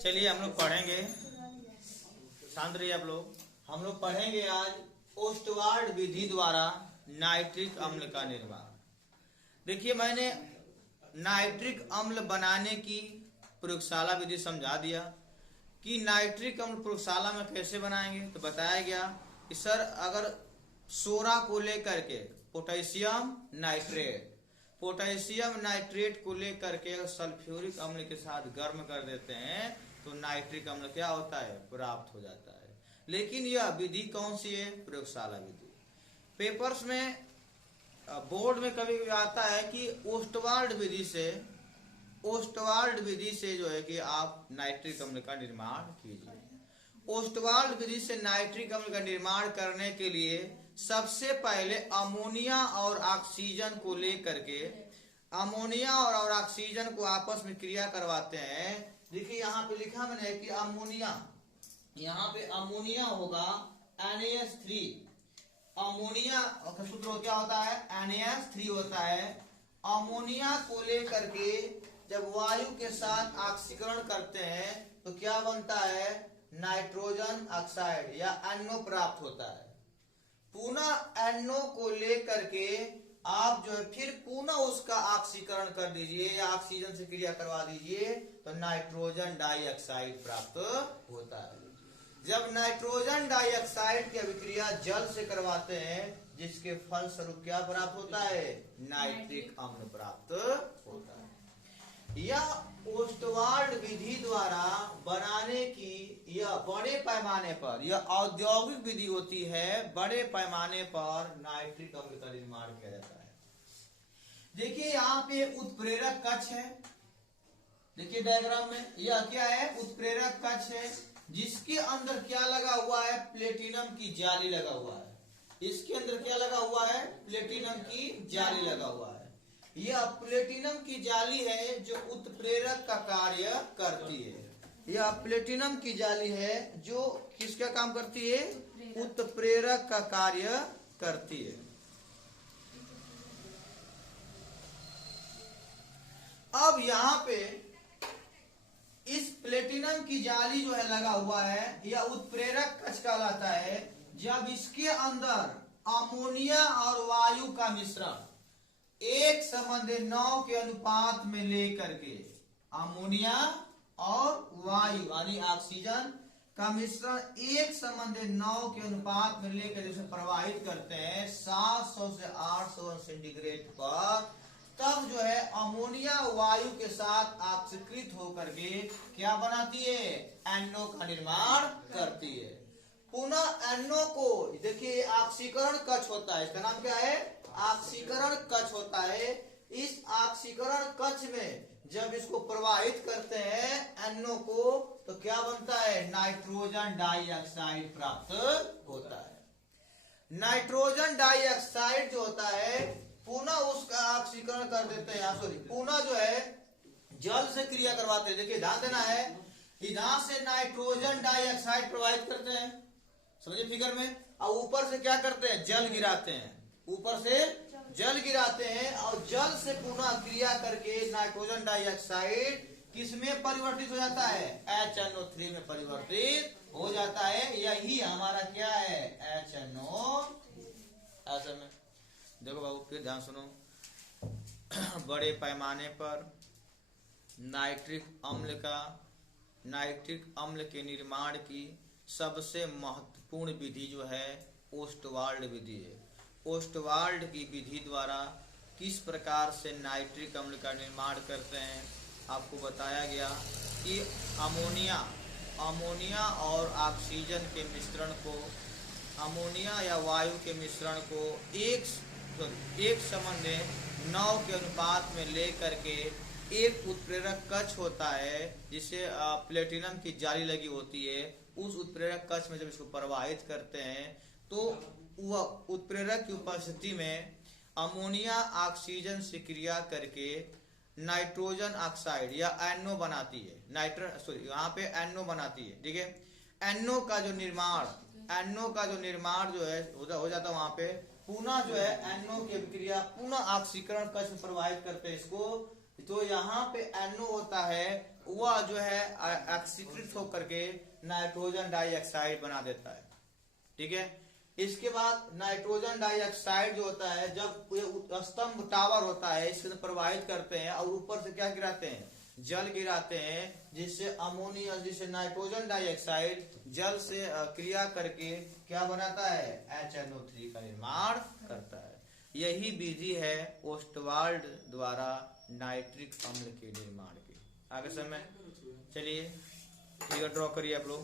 चलिए हम लोग पढ़ेंगे, शांत रहिए आप लोग। हम लोग पढ़ेंगे आज ओस्टवार्ड विधि द्वारा नाइट्रिक अम्ल का निर्माण। देखिए, मैंने नाइट्रिक अम्ल बनाने की प्रयोगशाला विधि समझा दिया कि नाइट्रिक अम्ल प्रयोगशाला में कैसे बनाएंगे। तो बताया गया कि सर अगर सोडा को लेकर के पोटेशियम नाइट्रेट को लेकर के सल्फ्यूरिक अम्ल के साथ गर्म कर देते हैं तो नाइट्रिक अम्ल क्या होता है, प्राप्त हो जाता है। लेकिन यह विधि कौन सी है? प्रयोगशाला विधि। पेपर्स में, बोर्ड में कभी कभी आता है कि ओस्टवार्ड विधि से जो है कि आप नाइट्रिक अम्ल का निर्माण कीजिए। ओस्टवार्ड विधि से नाइट्रिक अम्ल का निर्माण करने के लिए सबसे पहले अमोनिया और ऑक्सीजन को लेकर के अमोनिया और ऑक्सीजन को आपस में क्रिया करवाते हैं। देखिए यहाँ पे लिखा मैंने कि अमोनिया, यहाँ पे अमोनिया होगा NaS3। अमोनिया का सूत्र क्या होता है? NaS3 होता है। अमोनिया को लेकर के जब वायु के साथ ऑक्सीकरण करते हैं तो क्या बनता है? नाइट्रोजन ऑक्साइड या NO प्राप्त होता है। पुनः NO को लेकर के आप जो है फिर पुनः उसका ऑक्सीकरण कर दीजिए या ऑक्सीजन से क्रिया करवा दीजिए तो नाइट्रोजन डाइऑक्साइड प्राप्त होता है। जब नाइट्रोजन डाइऑक्साइड की अभिक्रिया जल से करवाते हैं जिसके फलस्वरूप क्या प्राप्त होता है? नाइट्रिक अम्ल प्राप्त होता है। यह ओस्टवार्ड विधि द्वारा बनाने की यह बड़े पैमाने पर, यह औद्योगिक विधि होती है। बड़े पैमाने पर नाइट्रिक अम्ल का निर्माण किया जाता है। देखिए यहाँ पे उत्प्रेरक कक्ष है। देखिए डायग्राम में यह क्या है? उत्प्रेरक कक्ष है जिसके अंदर क्या लगा हुआ है? प्लेटिनम की जाली लगा हुआ है। इसके अंदर क्या लगा हुआ है? प्लेटिनम की जाली लगा हुआ है। यह प्लेटिनम की जाली है जो उत्प्रेरक का कार्य करती है। यह प्लेटिनम की जाली है जो किसका काम करती है? उत्प्रेरक का कार्य करती है। अब यहाँ पे इस प्लेटिनम की जाली जो है लगा हुआ है, यह उत्प्रेरक कक्ष कहलाता है। जब इसके अंदर अमोनिया और वायु का मिश्रण 1:9 के अनुपात में लेकर के अमोनिया और वायु यानी ऑक्सीजन का मिश्रण 1:9 के अनुपात में लेकर इसे प्रवाहित करते हैं 700 से 800 सेंटीग्रेड पर, तब जो है अमोनिया वायु के साथ ऑक्सीकृत होकर के क्या बनाती है? NO का निर्माण करती है। पुनः NO को देखिए ऑक्सीकरण कक्ष होता है। इसका नाम क्या है? ऑक्सीकरण कक्ष होता है। इस ऑक्सीकरण कक्ष में जब इसको प्रवाहित करते हैं NO को तो क्या बनता है? नाइट्रोजन डाइऑक्साइड प्राप्त होता है। नाइट्रोजन डाइऑक्साइड जो होता है पुनः उसका ऑक्सीकरण कर देते हैं, पुनः जो है जल से क्रिया करवाते हैं। देखिए ध्यान देना है, यहां से नाइट्रोजन डाइऑक्साइड प्रवाहित करते हैं, समझिए फिगर में, और ऊपर से क्या करते हैं? जल गिराते हैं। ऊपर से जल गिराते हैं और जल से पुनः क्रिया करके नाइट्रोजन डाइऑक्साइड किसमें परिवर्तित हो जाता है? HNO3 में परिवर्तित हो जाता है। यही हमारा क्या है? HNO। ऐसे में देखो बाबू, फिर ध्यान सुनो। बड़े पैमाने पर नाइट्रिक अम्ल के निर्माण की सबसे महत्वपूर्ण विधि जो है ओस्टवार्ड विधि है। ओस्टवार्ड की विधि द्वारा किस प्रकार से नाइट्रिक अम्ल का निर्माण करते हैं आपको बताया गया कि अमोनिया और ऑक्सीजन के मिश्रण को, अमोनिया या वायु के मिश्रण को 1:9 के अनुपात में लेकर के एक उत्प्रेरक कक्ष होता है जिसे प्लेटिनम की जाली लगी होती है। उस उत्प्रेरक कक्ष में जब इसको प्रवाहित करते हैं तो वह उत्प्रेरक की उपस्थिति में अमोनिया ऑक्सीजन से क्रिया करके नाइट्रोजन ऑक्साइड या NO बनाती है। यहाँ पे NO बनाती है। ठीक है, NO का जो निर्माण जो है हो जाता है वहां पे। पुनः जो है NO की अभिक्रिया पुनः ऑक्सीकरण कक्ष में प्रवाहित करते हैं इसको, तो यहाँ पे NO होता है वह जो है ऑक्सीकृत होकर के नाइट्रोजन डाइऑक्साइड बना देता है। ठीक है, इसके बाद नाइट्रोजन डाइऑक्साइड जो होता है, जब ये स्तंभ टावर होता है इसके अंदर प्रवाहित करते हैं और ऊपर से क्या गिराते हैं, जल गिराते हैं, जिससे अमोनिया, जिससे नाइट्रोजन डाइऑक्साइड जल से क्रिया करके क्या बनाता है, HNO3 का निर्माण करता है। यही विधि है ओस्टवाल्ड द्वारा नाइट्रिक अम्ल के निर्माण की। आगे समय चलिए फिगर ड्रॉ करिए आप लोग।